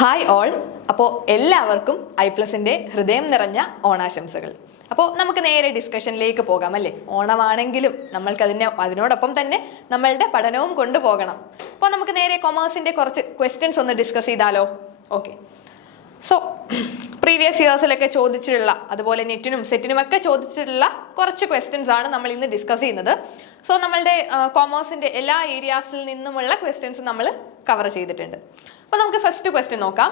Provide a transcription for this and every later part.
Hi all. അപ്പോൾ എല്ലാവർക്കും ഐ+ന്റെ ഹൃദയം നിറഞ്ഞ ഓണാശംസകൾ. അപ്പോൾ നമുക്ക് നേരെ ഡിസ്കഷനിലേക്ക് പോകാം അല്ലേ. ഓണമാണെങ്കിലും നമ്മൾക്ക് അതിനോടൊപ്പം തന്നെ നമ്മളുടെ പഠനവും കൊണ്ടുപോകണം. അപ്പോൾ നമുക്ക് നേരെ കൊമേഴ്സിന്റെ കുറച്ച് ക്വസ്റ്റ്യൻസ് ഒന്ന് ഡിസ്കസ് ചെയ്താലോ? ഓക്കെ. സോ പ്രീവിയസ് ഇയേഴ്സിലൊക്കെ ചോദിച്ചിട്ടുള്ള, അതുപോലെ നെറ്റിനും സെറ്റിനും ഒക്കെ ചോദിച്ചിട്ടുള്ള കുറച്ച് ക്വസ്റ്റ്യൻസ് ആണ് നമ്മൾ ഇന്ന് ഡിസ്കസ് ചെയ്യുന്നത്. സോ നമ്മളുടെ കൊമേഴ്സിന്റെ എല്ലാ ഏരിയാസിൽ നിന്നുമുള്ള ക്വസ്റ്റ്യൻസ് നമ്മൾ കവർ ചെയ്തിട്ടുണ്ട്. അപ്പോൾ നമുക്ക് ഫസ്റ്റ് ക്വസ്റ്റ്യൻ നോക്കാം.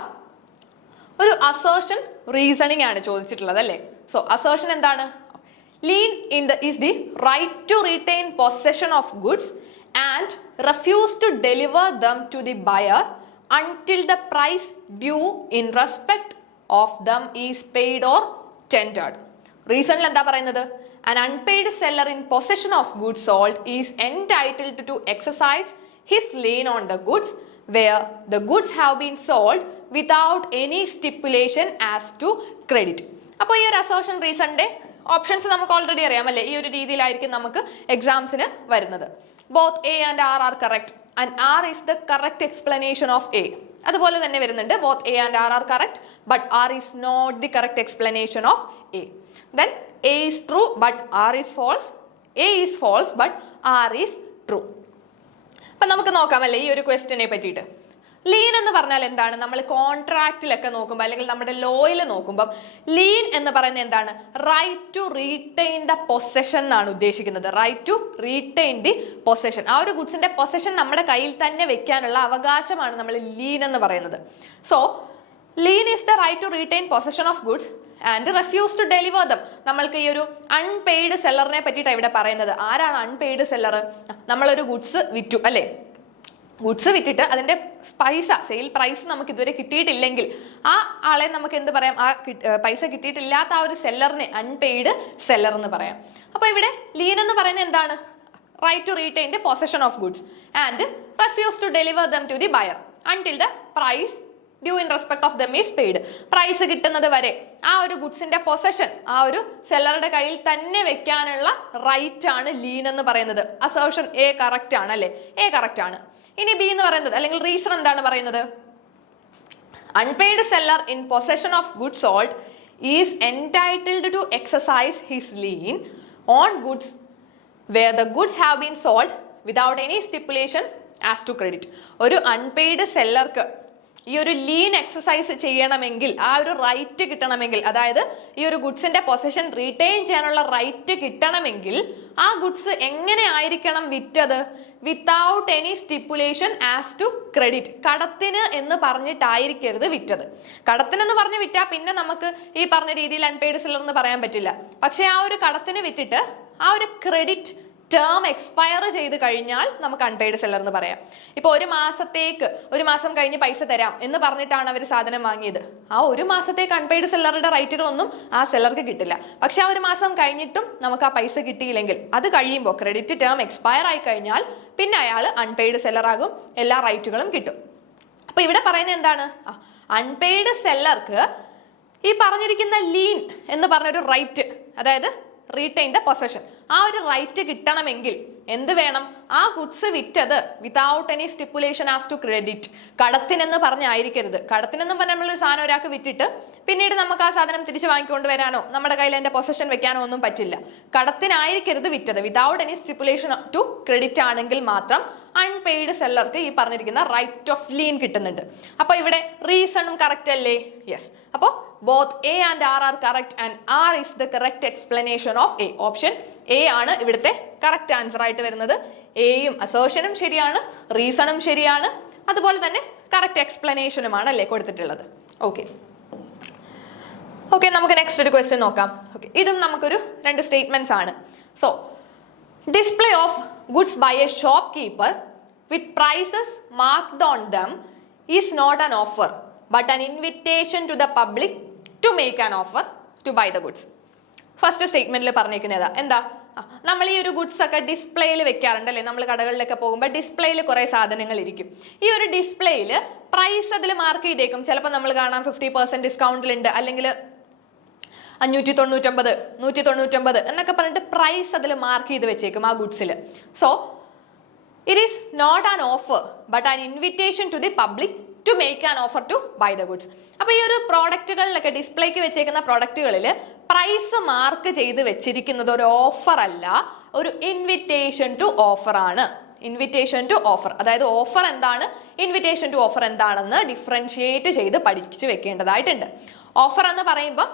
ഒരു അസേർഷൻ റീസണിങ് ആണ് ചോദിച്ചിട്ടുള്ളത് അല്ലേ. സോ അസേർഷൻ എന്താണ്? Lien is the right to retain possession of goods and refuse to deliver them to the buyer until the price due in respect of them is paid or tendered. Reason എന്താ പറയുന്നത്? An unpaid seller in possession of goods sold is entitled to exercise his lien on the goods where the goods have been sold without any stipulation as to credit. അപ്പോൾ ഈ ഒരു അസോർഷൻ റീസണിന്റെ options നമുക്ക് already അറിയാമല്ലേ. ഈ ഒരു രീതിയിലായിരിക്കും നമുക്ക് എക്സാംസിന് വരുന്നത്. Both A and R R correct and R is the correct explanation of A. അതുപോലെ തന്നെ വരുന്നുണ്ട് both A and R are correct but R is not the correct explanation of A. Then A is true but R is false. A is false but R is true. അപ്പോൾ നമുക്ക് നോക്കാമല്ലേ ഈ ഒരു ക്വസ്റ്റ്യനെ പറ്റിയിട്ട്. Lean എന്ന് പറഞ്ഞാൽ എന്താണ്? നമ്മൾ കോൺട്രാക്റ്റിലൊക്കെ നോക്കുമ്പോൾ അല്ലെങ്കിൽ നമ്മുടെ ലോയിൽ നോക്കുമ്പോൾ ലീൻ എന്ന് പറയുന്നത് എന്താണ്? Right to retain the possession എന്നാണ് ഉദ്ദേശിക്കുന്നത്. Right to retain the possession. ആ ഒരു ഗുഡ്സിന്റെ പൊസഷൻ നമ്മുടെ കയ്യിൽ തന്നെ വെക്കാനുള്ള അവകാശമാണ് നമ്മൾ ലീൻ എന്ന് പറയുന്നത്. So lien is the right to retain possession of goods and refuse to deliver them. നമ്മൾക്ക് ഈ ഒരു അൺപെയ്ഡ് സെല്ലറിനെ പറ്റിയിട്ടാണ് ഇവിടെ പറയുന്നത്. ആരാണ് അൺപെയ്ഡ് സെല്ലർ? നമ്മളൊരു ഗുഡ്സ് വിറ്റു അല്ലേ. ഗുഡ്സ് വിറ്റിട്ട് അതിന്റെ പൈസ, സെയിൽ പ്രൈസ് നമുക്ക് ഇതുവരെ കിട്ടിയിട്ടില്ലെങ്കിൽ ആ ആളെ നമുക്ക് എന്ത് പറയാം? ആ പൈസ കിട്ടിയിട്ടില്ലാത്ത ആ ഒരു സെല്ലറിനെ അൺപെയ്ഡ് സെല്ലർ എന്ന് പറയാം. അപ്പൊ ഇവിടെ ലീൻ എന്ന് പറയുന്നത് എന്താണ്? Right to retain the possession of goods and refuse to deliver them to the buyer until the price due in respect of them is paid. Price കിട്ടുന്നത് വരെ ആ ഒരു ഗുഡ്സിന്റെ പൊസഷൻ ആ ഒരു സെല്ലറുടെ കയ്യിൽ തന്നെ വെക്കാനുള്ള റൈറ്റ് ആണ് ലീൻ എന്ന് പറയുന്നത്. അസേർഷൻ എ കറക്റ്റ് ആണ് അല്ലേ. എ കറക്റ്റ് ആണ്. ഇനി ബി എന്ന് പറയുന്നത് അല്ലെങ്കിൽ റീസൺ എന്താണ് പറയുന്നത്? Unpaid seller in possession of goods sold is entitled to exercise his lien on goods where the goods have been sold without any stipulation as to credit. ഒരു unpaid സെല്ലർക്ക് ഈ ഒരു ലീൻ എക്സസൈസ് ചെയ്യണമെങ്കിൽ, ആ ഒരു right കിട്ടണമെങ്കിൽ, അതായത് ഈ ഒരു ഗുഡ്സിന്റെ പൊസഷൻ റീറ്റെയിൻ ചെയ്യാനുള്ള റൈറ്റ് കിട്ടണമെങ്കിൽ ആ ഗുഡ്സ് എങ്ങനെ ആയിരിക്കണം വിറ്റത്? Without any stipulation as to credit. കടത്തിന് എന്ന് പറഞ്ഞിട്ടായിരിക്കരുത് വിറ്റത്. കടത്തിനെന്ന് പറഞ്ഞ് വിറ്റാൽ പിന്നെ നമുക്ക് ഈ പറഞ്ഞ രീതിയിൽ അൺപെയ്ഡ് സെല്ലർ എന്ന് പറയാൻ പറ്റില്ല. പക്ഷെ ആ ഒരു കടത്തിന് വിറ്റിട്ട് ആ ഒരു ക്രെഡിറ്റ് ടേം എക്സ്പയർ ചെയ്ത് കഴിഞ്ഞാൽ നമുക്ക് അൺപെയ്ഡ് സെല്ലർ എന്ന് പറയാം. ഇപ്പോൾ ഒരു മാസം കഴിഞ്ഞ് പൈസ തരാം എന്ന് പറഞ്ഞിട്ടാണ് അവർ സാധനം വാങ്ങിയത്. ആ ഒരു മാസത്തേക്ക് അൺപെയ്ഡ് സെല്ലറുടെ റൈറ്റുകളൊന്നും ആ സെല്ലർക്ക് കിട്ടില്ല. പക്ഷെ ആ ഒരു മാസം കഴിഞ്ഞിട്ടും നമുക്ക് ആ പൈസ കിട്ടിയില്ലെങ്കിൽ, അത് കഴിയുമ്പോൾ ക്രെഡിറ്റ് ടേം എക്സ്പയർ ആയി കഴിഞ്ഞാൽ പിന്നെ അയാൾ അൺപെയ്ഡ് സെല്ലർ ആകും, എല്ലാ റൈറ്റുകളും കിട്ടും. അപ്പൊ ഇവിടെ പറയുന്നത് എന്താണ്? അൺപെയ്ഡ് സെല്ലർക്ക് ഈ പറഞ്ഞിരിക്കുന്ന ലീൻ എന്ന് പറഞ്ഞൊരു റൈറ്റ്, അതായത് റീറ്റെയിൻ ദ പൊസഷൻ, ആ ഒരു റൈറ്റ് കിട്ടണമെങ്കിൽ എന്ത് വേണം? ആ ഗുഡ്സ് വിറ്റത് without any stipulation as to credit. കടത്തിനെന്ന് പറഞ്ഞായിരിക്കരുത്. കടത്തിനെന്ന് പറഞ്ഞാൽ നമ്മളൊരു സാധനം ഒരാൾക്ക് വിറ്റിട്ട് പിന്നീട് നമുക്ക് ആ സാധനം തിരിച്ചു വാങ്ങിക്കൊണ്ട് വരാനോ നമ്മുടെ കയ്യിൽ അതിന്റെ പൊസഷൻ വെക്കാനോ ഒന്നും പറ്റില്ല. കടത്തിനായിരിക്കരുത് വിറ്റത്. Without any stipulation to credit ആണെങ്കിൽ മാത്രം അൺപെയ്ഡ് സെല്ലർക്ക് ഈ പറഞ്ഞിരിക്കുന്ന റൈറ്റ് ഓഫ് ലീൻ കിട്ടുന്നുണ്ട്. അപ്പൊ ഇവിടെ റീസണും കറക്റ്റ് അല്ലേ? യെസ്. അപ്പോൾ both A and R are correct and R is the correct explanation of A. Option A ആണ് ഇവിടുത്തെ കറക്റ്റ് ആൻസർ ആയിട്ട് വരുന്നത്. എയും അസേർഷനും ശരിയാണ്, റീസണും ശരിയാണ്, അതുപോലെ തന്നെ കറക്റ്റ് എക്സ്പ്ലനേഷനുമാണ് അല്ലേ കൊടുത്തിട്ടുള്ളത്. ഓക്കെ, നമുക്ക് നെക്സ്റ്റ് ഒരു ക്വസ്റ്റ്യൻ നോക്കാം. ഓക്കെ, ഇതും നമുക്കൊരു 2 സ്റ്റേറ്റ്മെന്റ്സ് ആണ്. So display of goods by a shopkeeper with prices marked on them is not an offer but an invitation to the public to make an offer to buy the goods. First സ്റ്റേറ്റ്മെന്റിൽ പറഞ്ഞിരിക്കുന്നത് എന്താ? നമ്മൾ ഈ ഒരു goods ഒക്കെ ഡിസ്പ്ലേയിൽ വെക്കാറുണ്ട് അല്ലേ. നമ്മൾ കടകളിലൊക്കെ പോകുമ്പോൾ ഡിസ്പ്ലേയിൽ കുറെ സാധനങ്ങൾ ഇരിക്കും. ഈ ഒരു ഡിസ്പ്ലേയിൽ പ്രൈസ് അതിൽ മാർക്ക് ചെയ്തേക്കും. ചിലപ്പോൾ നമ്മൾ കാണാം 50% ഡിസ്കൗണ്ടിലുണ്ട്, അല്ലെങ്കിൽ 599, 199 എന്നൊക്കെ പറഞ്ഞിട്ട് പ്രൈസ് അതിൽ മാർക്ക് ചെയ്ത് വെച്ചേക്കും ആ ഗുഡ്സിൽ. So It is not an offer but an invitation to the public to make an offer to buy the goods. അപ്പോൾ ഈ ഒരു പ്രോഡക്റ്റുകളിലൊക്കെ ഡിസ്പ്ലേക്ക് വെച്ചേക്കുന്ന പ്രോഡക്റ്റുകളിൽ പ്രൈസ് മാർക്ക് ചെയ്ത് വെച്ചിരിക്കുന്നത് ഒരു ഓഫർ അല്ല, ഒരു ഇൻവിറ്റേഷൻ ടു ഓഫർ ആണ്. ഇൻവിറ്റേഷൻ ടു ഓഫർ, അതായത് ഓഫർ എന്താണ്, ഇൻവിറ്റേഷൻ ടു ഓഫർ എന്താണെന്ന് ഡിഫറൻഷിയേറ്റ് ചെയ്ത് പഠിച്ചു വെക്കേണ്ടതായിട്ടുണ്ട്. ഓഫർ എന്ന് പറയുമ്പോൾ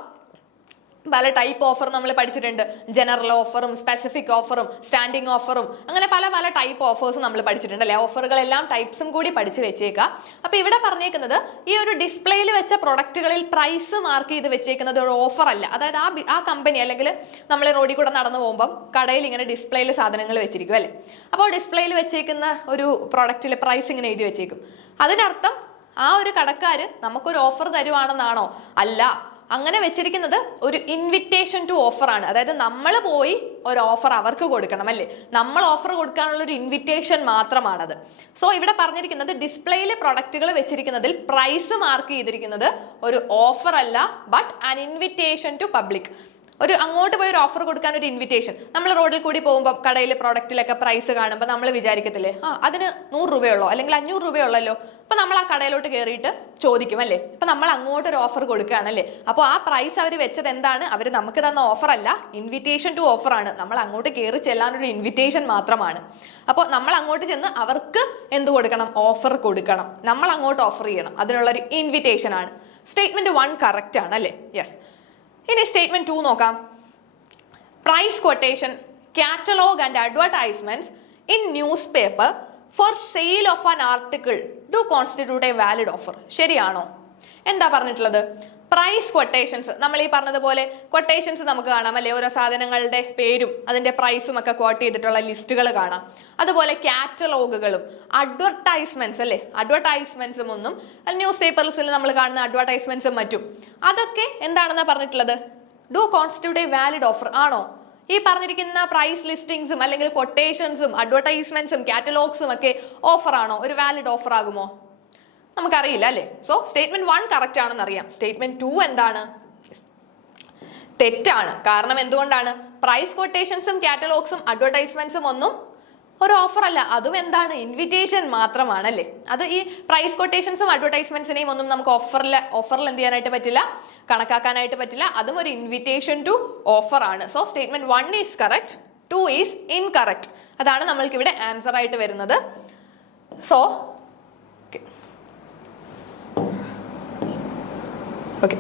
പല ടൈപ്പ് ഓഫർ നമ്മൾ പഠിച്ചിട്ടുണ്ട്. ജനറൽ ഓഫറും സ്പെസിഫിക് ഓഫറും സ്റ്റാൻഡിങ് ഓഫറും അങ്ങനെ പല പല ടൈപ്പ് ഓഫേഴ്സ് നമ്മൾ പഠിച്ചിട്ടുണ്ട് അല്ലെ. ഓഫറുകളെല്ലാം ടൈപ്സും കൂടി പഠിച്ചു വെച്ചേക്കുക. അപ്പോൾ ഇവിടെ പറഞ്ഞേക്കുന്നത് ഈ ഒരു ഡിസ്പ്ലേയിൽ വെച്ച പ്രൊഡക്റ്റുകളിൽ പ്രൈസ് മാർക്ക് ചെയ്ത് വെച്ചേക്കുന്നത് ഒരു ഓഫർ അല്ല. അതായത് ആ കമ്പനി അല്ലെങ്കിൽ നമ്മൾ റോഡിൽ കൂടെ നടന്നു പോകുമ്പോൾ കടയിൽ ഇങ്ങനെ ഡിസ്പ്ലേയിൽ സാധനങ്ങൾ വെച്ചിരിക്കും അല്ലേ. അപ്പോൾ ഡിസ്പ്ലേയിൽ വെച്ചേക്കുന്ന ഒരു പ്രൊഡക്റ്റിൽ പ്രൈസ് ഇങ്ങനെ എഴുതി വെച്ചേക്കും. അതിനർത്ഥം ആ ഒരു കടക്കാർ നമുക്കൊരു ഓഫർ തരുവാണെന്നാണോ? അല്ല, അങ്ങനെ വെച്ചിരിക്കുന്നത് ഒരു ഇൻവിറ്റേഷൻ ടു ഓഫർ ആണ്. അതായത് നമ്മൾ പോയി ഒരു ഓഫർ അവർക്ക് കൊടുക്കണം അല്ലേ, നമ്മൾ ഓഫർ കൊടുക്കാനുള്ള ഒരു ഇൻവിറ്റേഷൻ മാത്രമാണത്. സോ ഇവിടെ പറഞ്ഞിരിക്കുന്നത് ഡിസ്പ്ലേയിൽ പ്രൊഡക്റ്റുകൾ വെച്ചിരിക്കുന്നതിൽ പ്രൈസ് മാർക്ക് ചെയ്തിരിക്കുന്നത് ഒരു ഓഫർ അല്ല, but an invitation to public. ഒരു അങ്ങോട്ട് പോയി ഒരു ഓഫർ കൊടുക്കാൻ ഒരു ഇൻവിറ്റേഷൻ. നമ്മൾ റോഡിൽ കൂടി പോകുമ്പോൾ കടയിൽ പ്രോഡക്റ്റിലൊക്കെ പ്രൈസ് കാണുമ്പോൾ നമ്മൾ വിചാരിക്കത്തില്ലേ, അതിന് 100 രൂപയുള്ളോ അല്ലെങ്കിൽ 500 രൂപയുള്ളല്ലോ. അപ്പൊ നമ്മൾ ആ കടയിലോട്ട് കയറിയിട്ട് ചോദിക്കും അല്ലേ. അപ്പൊ നമ്മൾ അങ്ങോട്ട് ഒരു ഓഫർ കൊടുക്കുകയാണല്ലേ. അപ്പോൾ ആ പ്രൈസ് അവർ വെച്ചത് എന്താണ്? അവർ നമുക്ക് തന്ന ഓഫർ അല്ല, ഇൻവിറ്റേഷൻ ടു ഓഫർ ആണ്. നമ്മൾ അങ്ങോട്ട് കയറി ചെല്ലാനൊരു ഇൻവിറ്റേഷൻ മാത്രമാണ്. അപ്പോൾ നമ്മൾ അങ്ങോട്ട് ചെന്ന് അവർക്ക് എന്ത് കൊടുക്കണം? ഓഫർ കൊടുക്കണം. നമ്മൾ അങ്ങോട്ട് ഓഫർ ചെയ്യണം. അതിനുള്ളൊരു ഇൻവിറ്റേഷൻ ആണ്. സ്റ്റേറ്റ്മെന്റ് 1 കറക്റ്റ് ആണ് അല്ലേ. യെസ്. ഇനി സ്റ്റേറ്റ്മെന്റ് 2 നോക്കാം. Price quotation, catalogue and advertisements in newspaper for sale of an article do constitute a valid offer. ശരിയാണോ? എന്താ പറഞ്ഞിട്ടുള്ളത്? പ്രൈസ് ക്വട്ടേഷൻസ്, നമ്മൾ ഈ പറഞ്ഞതുപോലെ ക്വട്ടേഷൻസ് നമുക്ക് കാണാം അല്ലെ. ഓരോ സാധനങ്ങളുടെ പേരും അതിന്റെ പ്രൈസും ഒക്കെ ക്വോട്ട് ചെയ്തിട്ടുള്ള ലിസ്റ്റുകൾ കാണാം. അതുപോലെ കാറ്റലോഗുകളും അഡ്വർടൈസ്മെന്റ്സ് അല്ലെ. അഡ്വർടൈസ്മെന്റ്സും ഒന്നും ന്യൂസ് പേപ്പേഴ്സിൽ നമ്മൾ കാണുന്ന അഡ്വർടൈസ്മെന്റ്സും മറ്റും അതൊക്കെ എന്താണെന്നാ പറഞ്ഞിട്ടുള്ളത്? Do constitute a valid offer ആണോ? ഈ പറഞ്ഞിരിക്കുന്ന പ്രൈസ് ലിസ്റ്റിംഗ്സും അല്ലെങ്കിൽ കൊട്ടേഷൻസും അഡ്വർടൈസ്മെന്റ്സും കാറ്റലോഗ്സും ഒക്കെ ഓഫർ ആണോ? ഒരു വാലിഡ് ഓഫർ ആകുമോ? നമുക്കറിയില്ല അല്ലേ. സോ സ്റ്റേറ്റ്മെന്റ് 1 കറക്റ്റ് ആണെന്ന് അറിയാം. സ്റ്റേറ്റ്മെന്റ് 2 എന്താണ്? തെറ്റാണ്. കാരണം എന്തുകൊണ്ടാണ്? പ്രൈസ് കൊട്ടേഷൻസും കാറ്റലോഗ്സും അഡ്വർടൈസ്മെന്റ്സും ഒന്നും ഒരു ഓഫർ അല്ല. അതും എന്താണ്? ഇൻവിറ്റേഷൻ മാത്രമാണല്ലേ. അത് ഈ പ്രൈസ് കൊട്ടേഷൻസും അഡ്വർടൈസ്മെന്റ്സിനെയും ഒന്നും നമുക്ക് ഓഫറിൽ എന്ത് ചെയ്യാനായിട്ട് പറ്റില്ല, കണക്കാക്കാനായിട്ട് പറ്റില്ല. അതും ഒരു ഇൻവിറ്റേഷൻ ടു ഓഫർ ആണ്. So statement 1 is correct, 2 is incorrect. അതാണ് നമ്മൾക്ക് ഇവിടെ ആൻസർ ആയിട്ട് വരുന്നത്. So okay.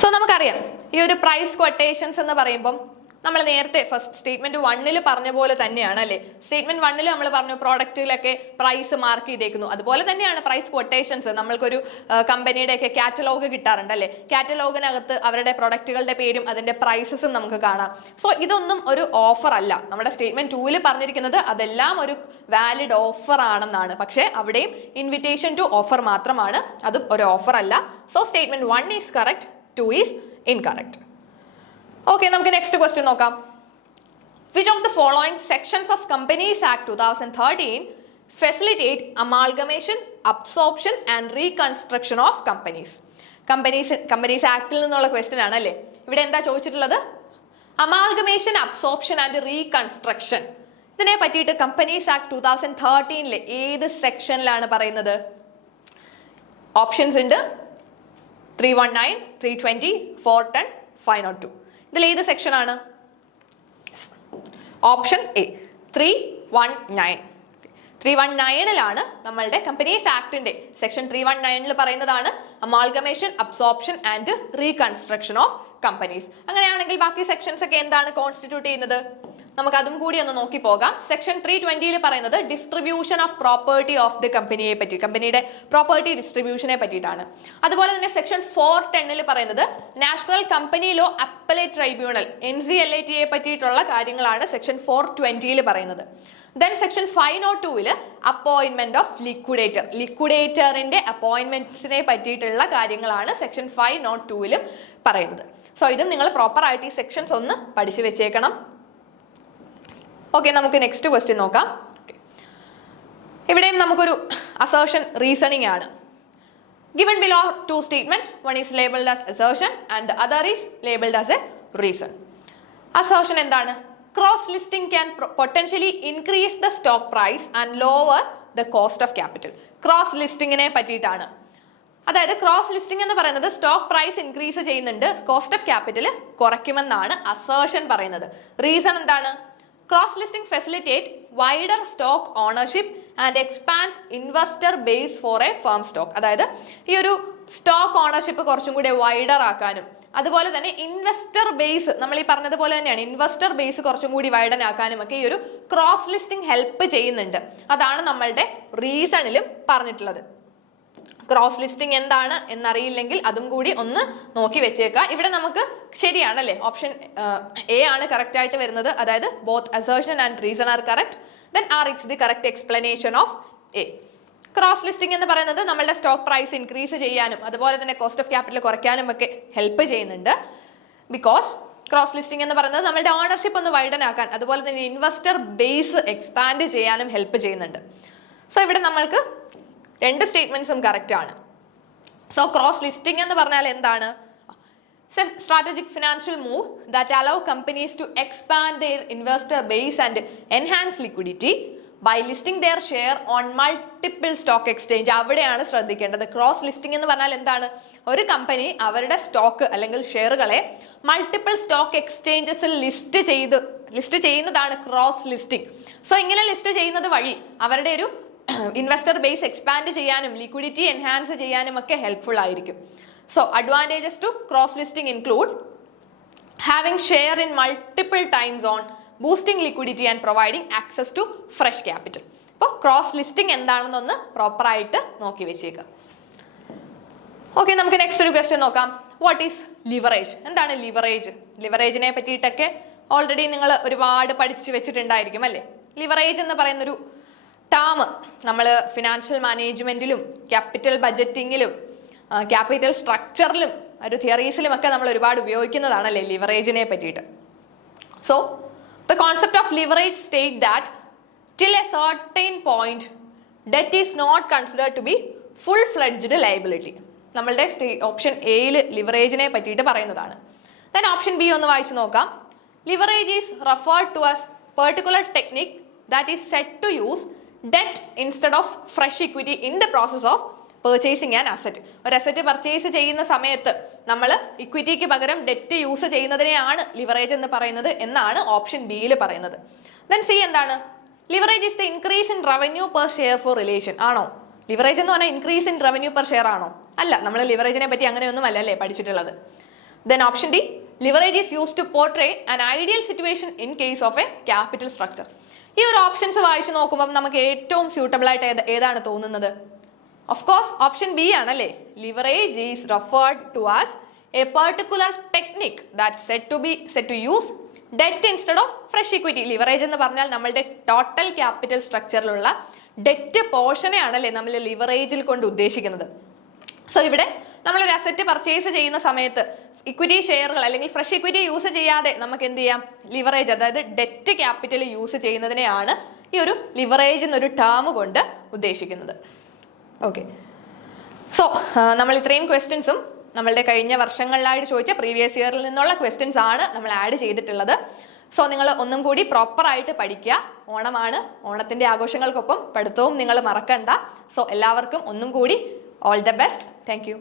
സോ നമുക്കറിയാം ഈ ഒരു പ്രൈസ് ക്വട്ടേഷൻസ് എന്ന് പറയുമ്പം നമ്മൾ നേരത്തെ ഫസ്റ്റ് സ്റ്റേറ്റ്മെന്റ് 1 പറഞ്ഞ പോലെ തന്നെയാണ് അല്ലേ. സ്റ്റേറ്റ്മെന്റ് 1 നമ്മൾ പറഞ്ഞു പ്രോഡക്റ്റിലൊക്കെ പ്രൈസ് മാർക്ക് ചെയ്തേക്കുന്നു. അതുപോലെ തന്നെയാണ് പ്രൈസ് ക്വട്ടേഷൻസ്. നമ്മൾക്കൊരു കമ്പനിയുടെ ഒക്കെ കാറ്റലോഗ് കിട്ടാറുണ്ട് അല്ലേ. കാറ്റലോഗിനകത്ത് അവരുടെ പ്രൊഡക്റ്റുകളുടെ പേരും അതിന്റെ പ്രൈസസും നമുക്ക് കാണാം. സോ ഇതൊന്നും ഒരു ഓഫർ അല്ല. നമ്മുടെ സ്റ്റേറ്റ്മെന്റ് 2 പറഞ്ഞിരിക്കുന്നത് അതെല്ലാം ഒരു വാലിഡ് ഓഫർ ആണെന്നാണ്. പക്ഷേ അവിടെയും ഇൻവിറ്റേഷൻ ടു ഓഫർ മാത്രമാണ്, അതും ഒരു ഓഫർ അല്ല. So statement 1 is correct, 2 is incorrect. Okay, നമുക്ക് നെക്സ്റ്റ് ക്വസ്റ്റ്യൻ നോക്കാം. Which of the following sections of companies act 2013 facilitate amalgamation, absorption and reconstruction of companies? Companies ആക്ടിൽ നിന്നുള്ള ക്വസ്റ്റ്യൻ ആണ് അല്ലേ. ഇവിടെ എന്താ ചോദിച്ചിട്ടുള്ളത്? Amalgamation, absorption and reconstruction. ഇതിനെ പറ്റിയിട്ട് കമ്പനീസ് ആക്ട് 2013 ഏത് സെക്ഷനിലാണ് പറയുന്നത്? ഓപ്ഷൻസ് ഉണ്ട്. 319, 320, 410, 502. ഇതിൽ ഏത് സെക്ഷൻ ആണ്? Option A 319. 319 നമ്മളുടെ കമ്പനീസ് ആക്ടിന്റെ സെക്ഷൻ 319 പറയുന്നതാണ് amalgamation, absorption and reconstruction of companies. അങ്ങനെയാണെങ്കിൽ ബാക്കി സെക്ഷൻസ് ഒക്കെ എന്താണ് കോൺസ്റ്റിറ്റ്യൂട്ട് ചെയ്യുന്നത്? നമുക്ക് അതും കൂടി ഒന്ന് നോക്കി പോകാം. സെക്ഷൻ 320 പറയുന്നത് distribution of property of the കമ്പനിയെ പറ്റി, കമ്പനിയുടെ പ്രോപ്പർട്ടി ഡിസ്ട്രിബ്യൂഷനെ പറ്റിയിട്ടാണ്. അതുപോലെ തന്നെ സെക്ഷൻ 410 പറയുന്നത് national company law appellate tribunal NCLAT പറ്റിയിട്ടുള്ള കാര്യങ്ങളാണ് സെക്ഷൻ 420 പറയുന്നത്. Then section 502 appointment of liquidator, ലിക്വിഡേറ്ററിന്റെ അപ്പോയിന്റ്മെന്റ്സിനെ പറ്റിയിട്ടുള്ള കാര്യങ്ങളാണ് സെക്ഷൻ 502 പറയുന്നത്. സോ ഇത് നിങ്ങൾ പ്രോപ്പർ ആയിട്ട് ഈ സെക്ഷൻസ് ഒന്ന് പഠിച്ചു വെച്ചേക്കണം. ഓക്കെ, നമുക്ക് നെക്സ്റ്റ് ക്വസ്റ്റ്യൻ നോക്കാം. ഇവിടെയും നമുക്കൊരു അസേർഷൻ റീസണിങ് ആണ്. Given below two statements, one is labeled as assertion and the other is labeled as a reason. Assertion എന്താണ്? Cross listing can potentially increase the stock price and lower the cost of capital. Cross listing നെ പറ്റിയിട്ടാണ്. അതായത് cross listing എന്ന് പറയുന്നത് stock price increase ചെയ്യുന്നുണ്ട്, cost of capital കുറയ്ക്കുമെന്നാണ് assertion പറയുന്നത്. Reason എന്താണ്? Cross listing facilitate wider stock ownership and expands investor base for a firm stock. അതായത് ഈ ഒരു സ്റ്റോക്ക് ഓണർഷിപ്പ് കുറച്ചും കൂടി വൈഡർ ആക്കാനും അതുപോലെ തന്നെ ഇൻവെസ്റ്റർ ബേസ്, നമ്മൾ ഈ പറഞ്ഞതുപോലെ തന്നെയാണ്, ഇൻവെസ്റ്റർ ബേസ് കുറച്ചും കൂടി വൈഡൻ ആക്കാനും ഒക്കെ ഈ ഒരു ക്രോസ് ലിസ്റ്റിംഗ് ഹെൽപ്പ് ചെയ്യുന്നുണ്ട്. അതാണ് നമ്മളുടെ റീസണിലും പറഞ്ഞിട്ടുള്ളത്. ക്രോസ് ലിസ്റ്റിംഗ് എന്താണ് എന്നറിയില്ലെങ്കിൽ അതും കൂടി ഒന്ന് നോക്കി വെച്ചേക്കുക. ഇവിടെ നമുക്ക് ശരിയാണല്ലേ, ഓപ്ഷൻ എ ആണ് കറക്റ്റ് ആയിട്ട് വരുന്നത്. അതായത് both assertion and reason are correct, then R it's the correct explanation of A. Cross listing എന്ന് പറയുന്നത് നമ്മളുടെ സ്റ്റോക്ക് പ്രൈസ് ഇൻക്രീസ് ചെയ്യാനും അതുപോലെ തന്നെ കോസ്റ്റ് ഓഫ് ക്യാപിറ്റൽ കുറയ്ക്കാനും ഒക്കെ ഹെൽപ്പ് ചെയ്യുന്നുണ്ട്. ബിക്കോസ് ക്രോസ് ലിസ്റ്റിംഗ് എന്ന് പറയുന്നത് നമ്മളുടെ ഓണർഷിപ്പ് ഒന്ന് വൈഡൻ ആക്കാൻ അതുപോലെ തന്നെ ഇൻവെസ്റ്റർ ബേസ് എക്സ്പാൻഡ് ചെയ്യാനും ഹെൽപ്പ് ചെയ്യുന്നുണ്ട്. സോ ഇവിടെ നമ്മൾക്ക് രണ്ട് സ്റ്റേറ്റ്മെന്റ്സും കറക്റ്റ് ആണ്. സോ ക്രോസ് ലിസ്റ്റിംഗ് എന്ന് പറഞ്ഞാൽ എന്താണ്? Strategic financial move that allow companies to expand their investor base and enhance liquidity by listing their share on multiple stock exchange. അവിടെയാണ് ശ്രദ്ധിക്കേണ്ടത്. ക്രോസ് ലിസ്റ്റിംഗ് എന്ന് പറഞ്ഞാൽ എന്താണ്? ഒരു കമ്പനി അവരുടെ സ്റ്റോക്ക് അല്ലെങ്കിൽ ഷെയറുകളെ മൾട്ടിപ്പിൾ സ്റ്റോക്ക് എക്സ്ചേഞ്ചസിൽ ലിസ്റ്റ് ചെയ്യുന്നതാണ് ക്രോസ് ലിസ്റ്റിംഗ്. സോ ഇങ്ങനെ ലിസ്റ്റ് ചെയ്യുന്നത് വഴി അവരുടെ ഒരു ഇൻവെസ്റ്റർ ബേസ് എക്സ്പാൻഡ് ചെയ്യാനും ലിക്വിഡിറ്റി എൻഹാൻസ് ചെയ്യാനും ഒക്കെ ഹെൽപ്ഫുൾ ആയിരിക്കും. So advantages to cross listing include having share in multiple time zone, boosting liquidity and providing access to fresh capital. അപ്പോൾ ക്രോസ് ലിസ്റ്റിംഗ് എന്താണെന്നൊന്ന് പ്രോപ്പറായിട്ട് നോക്കി വെച്ചേക്കാം. ഓക്കെ, നമുക്ക് നെക്സ്റ്റ് ഒരു ക്വസ്റ്റ്യൻ നോക്കാം. What is leverage? എന്താണ് ലിവറേജ്? ലിവറേജിനെ പറ്റിയിട്ടൊക്കെ ഓൾറെഡി നിങ്ങൾ ഒരുപാട് പഠിച്ചു വെച്ചിട്ടുണ്ടായിരിക്കും അല്ലേ? ലിവറേജ് എന്ന് പറയുന്നൊരു ടേം നമ്മൾ ഫിനാൻഷ്യൽ മാനേജ്മെന്റിലും ക്യാപിറ്റൽ ബജറ്റിങ്ങിലും ക്യാപിറ്റൽ സ്ട്രക്ചറിലും ഒരു തിയറീസിലും ഒക്കെ നമ്മൾ ഒരുപാട് ഉപയോഗിക്കുന്നതാണല്ലേ ലിവറേജിനെ പറ്റിയിട്ട്. So the concept of leverage state that till a certain point debt is not considered to be full-fledged liability. നമ്മളുടെ ഓപ്ഷൻ എയിൽ ലിവറേജിനെ പറ്റിയിട്ട് പറയുന്നതാണ്. ദെൻ ഓപ്ഷൻ ബി ഒന്ന് വായിച്ചു നോക്കാം. Leverage is referred to as particular technique that is set to use debt instead of fresh equity in the process of purchasing an asset. ഒരു asset purchase ചെയ്യുന്ന സമയത്ത് നമ്മൾ ഇക്വിറ്റിക്ക് പകരം ഡെറ്റ് യൂസ് ചെയ്യുന്നതിനെയാണ് ലിവറേജ് എന്ന് പറയുന്നത് എന്നാണ് ഓപ്ഷൻ ബിയിൽ പറയുന്നത്. ദെൻ സി എന്താണ്? Leverage is the increase in revenue per share for relation. ആണോ? ലിവറേജ് എന്ന് പറഞ്ഞാൽ increase in revenue per share ആണോ? അല്ല, നമ്മൾ ലിവറേജിനെ പറ്റി അങ്ങനെയൊന്നും അല്ലേ പഠിച്ചിട്ടുള്ളത്. Then option D, leverage is use to portray an ideal situation in case of a capital structure. ഈ ഒരു ഓപ്ഷൻസ് വായിച്ചു നോക്കുമ്പോൾ നമുക്ക് ഏറ്റവും സ്യൂട്ടബിൾ ആയിട്ട് ഏതാണ് തോന്നുന്നത്? Of course, option B ആണല്ലേ. Leverage is referred to as a particular technique that's set to use debt instead of fresh equity. Leverage എന്ന് പറഞ്ഞാൽ നമ്മളുടെ ടോട്ടൽ ക്യാപിറ്റൽ സ്ട്രക്ചറിലുള്ള ഡെറ്റ് പോർഷനെ ആണല്ലേ നമ്മൾ ലിവറേജിൽ കൊണ്ട് ഉദ്ദേശിക്കുന്നത്. സോ ഇവിടെ നമ്മളൊരു അസറ്റ് പർച്ചേസ് ചെയ്യുന്ന സമയത്ത് ഇക്വിറ്റി ഷെയറുകൾ അല്ലെങ്കിൽ ഫ്രഷ് ഇക്വിറ്റി യൂസ് ചെയ്യാതെ നമുക്ക് എന്ത് ചെയ്യാം? ലിവറേജ്, അതായത് ഡെറ്റ് ക്യാപിറ്റൽ യൂസ് ചെയ്യുന്നതിനെയാണ് ഈ ഒരു ലിവറേജ് എന്നൊരു ടേം കൊണ്ട് ഉദ്ദേശിക്കുന്നത്. ഓക്കെ, സോ നമ്മൾ ഇത്രയും ക്വസ്റ്റ്യൻസും നമ്മളുടെ കഴിഞ്ഞ വർഷങ്ങളിലായിട്ട് ചോദിച്ച പ്രീവിയസ് ഇയറിൽ നിന്നുള്ള ക്വസ്റ്റ്യൻസ് ആണ് നമ്മൾ ആഡ് ചെയ്തിട്ടുള്ളത്. സോ നിങ്ങൾ ഒന്നും കൂടി പ്രോപ്പറായിട്ട് പഠിക്കുക. ഓണമാണ്, ഓണത്തിൻ്റെ ആഘോഷങ്ങൾക്കൊപ്പം പഠിത്തവും നിങ്ങൾ മറക്കണ്ട. സോ എല്ലാവർക്കും ഒന്നും കൂടി all the best. Thank you.